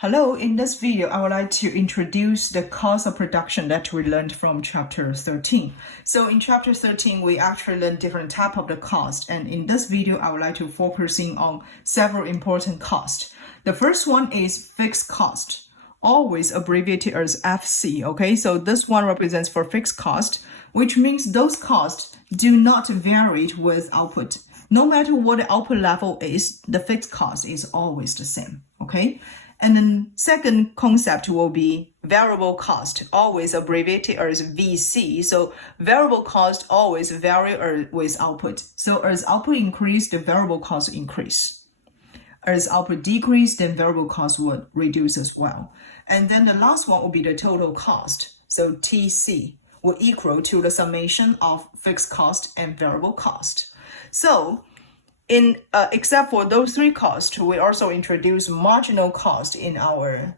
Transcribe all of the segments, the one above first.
Hello, in this video, I would like to introduce the cost of production that we learned from chapter 13. So in chapter 13, we actually learned different type of the cost. And in this video, I would like to focusing on several important costs. The first one is fixed cost, always abbreviated as FC, okay? So this one represents for fixed cost, which means those costs do not vary with output. No matter what the output level is, the fixed cost is always the same, okay? And then second concept will be variable cost, always abbreviated as VC. So variable cost always vary with output. So as output increase, the variable cost increase. As output decrease, then variable cost would reduce as well. And then the last one will be the total cost. So TC will equal to the summation of fixed cost and variable cost. So except for those three costs, we also introduce marginal cost in our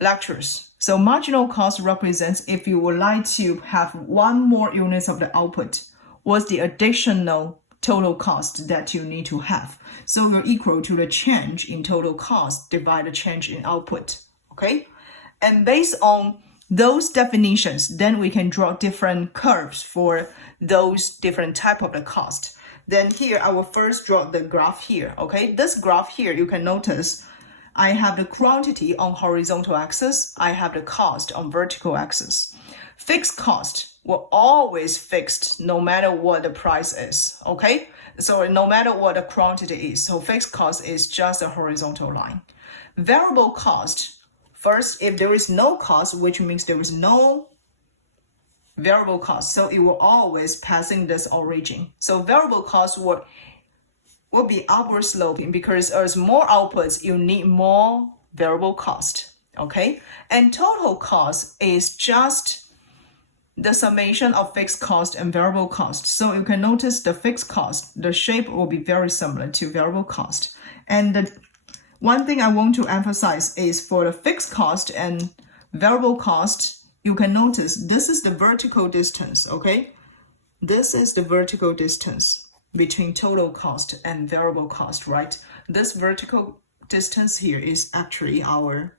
lectures. So marginal cost represents if you would like to have one more units of the output, what's the additional total cost that you need to have. So you're equal to the change in total cost divided the change in output, okay? And based on those definitions, then we can draw different curves for those different type of the cost. Then here, I will first draw the graph here, okay? This graph here, you can notice I have the quantity on horizontal axis. I have the cost on vertical axis. Fixed cost will always fixed no matter what the price is, okay? So no matter what the quantity is. So fixed cost is just a horizontal line. Variable cost, first, if there is no cost, which means there is no variable cost, so it will always passing this origin. So variable cost will be upward sloping because as more outputs, you need more variable cost, okay? And total cost is just the summation of fixed cost and variable cost. So you can notice the fixed cost, the shape will be very similar to variable cost. And the one thing I want to emphasize is for the fixed cost and variable cost, you can notice this is the vertical distance, okay? This is the vertical distance between total cost and variable cost, right? This vertical distance here is actually our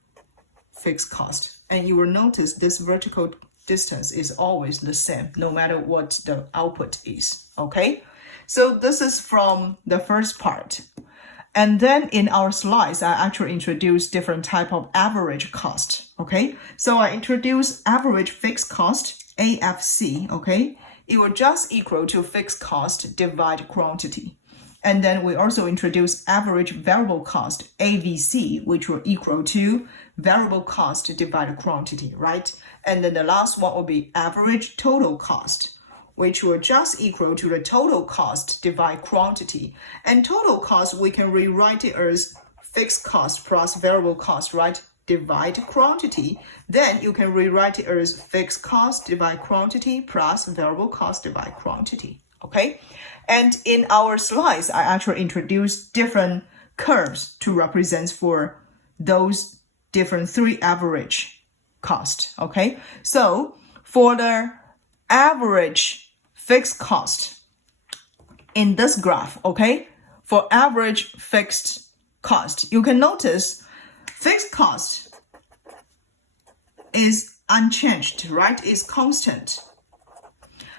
fixed cost. And you will notice this vertical distance is always the same, no matter what the output is, okay? So this is from the first part. And then in our slides, I actually introduced different type of average cost, okay? So I introduced average fixed cost, AFC, okay? It will just equal to fixed cost divide quantity. And then we also introduced average variable cost, AVC, which will equal to variable cost divide quantity, right? And then the last one will be average total cost, which will just equal to the total cost divide quantity. And total cost, we can rewrite it as fixed cost plus variable cost, right? Divide quantity. Then you can rewrite it as fixed cost divide quantity plus variable cost divide quantity, okay? And in our slides, I actually introduced different curves to represent for those different three average cost, okay? So for the average fixed cost in this graph, okay? For average fixed cost, you can notice fixed cost is unchanged, right? Is constant.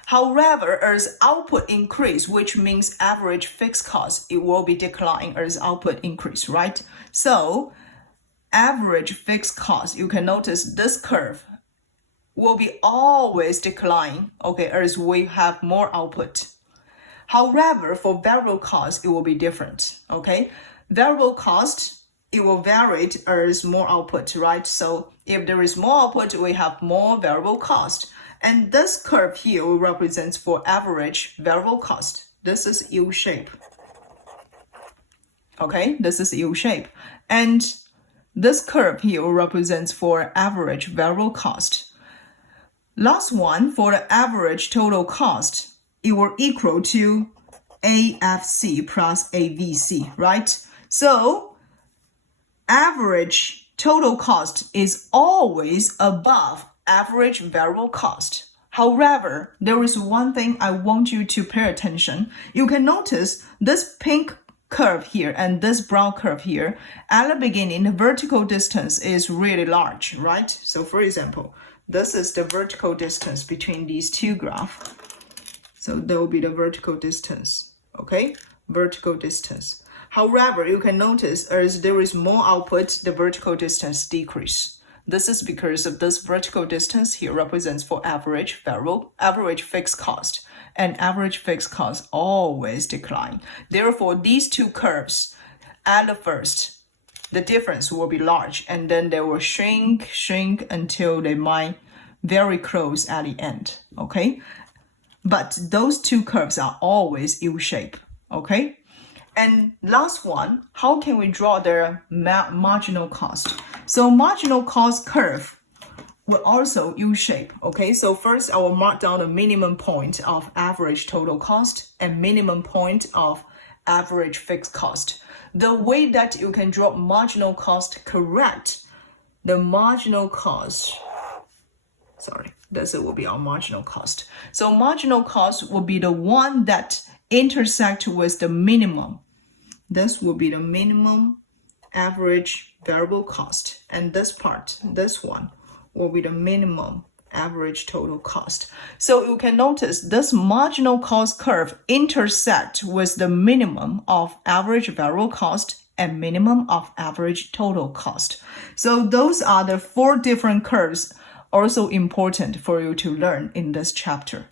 However, as output increase, which means average fixed cost, it will be declining as output increase, right? So average fixed cost, you can notice this curve will be always declining, okay, as we have more output. However, for variable cost, it will be different, okay? Variable cost, it will vary as more output, right? So if there is more output, we have more variable cost. And this curve here will represent for average variable cost. This is U shape, okay? This is U shape. And this curve here will represent for average variable cost. Last one, for the average total cost, it will equal to AFC plus AVC, right? So average total cost is always above average variable cost. However, there is one thing I want you to pay attention. You can notice this pink curve here and this brown curve here, at the beginning, the vertical distance is really large, right? So for example, this is the vertical distance between these two graphs. So that will be the vertical distance, okay? Vertical distance. However, you can notice as there is more output, the vertical distance decrease. This is because of this vertical distance here represents for average variable, average fixed cost, and average fixed cost always decline. Therefore, these two curves at the first, the difference will be large, and then they will shrink until they might very close at the end, okay? But those two curves are always U-shape, okay? And last one, how can we draw their marginal cost? So marginal cost curve will also U-shape, okay? So first I will mark down the minimum point of average total cost and minimum point of average fixed cost. The way that you can draw marginal cost correct, the marginal cost, this will be our marginal cost. So marginal cost will be the one that intersect with the minimum. This will be the minimum average variable cost. And this part, this one, will be the minimum average total cost. So you can notice this marginal cost curve intersect with the minimum of average variable cost and minimum of average total cost. So those are the 4 different curves also important for you to learn in this chapter.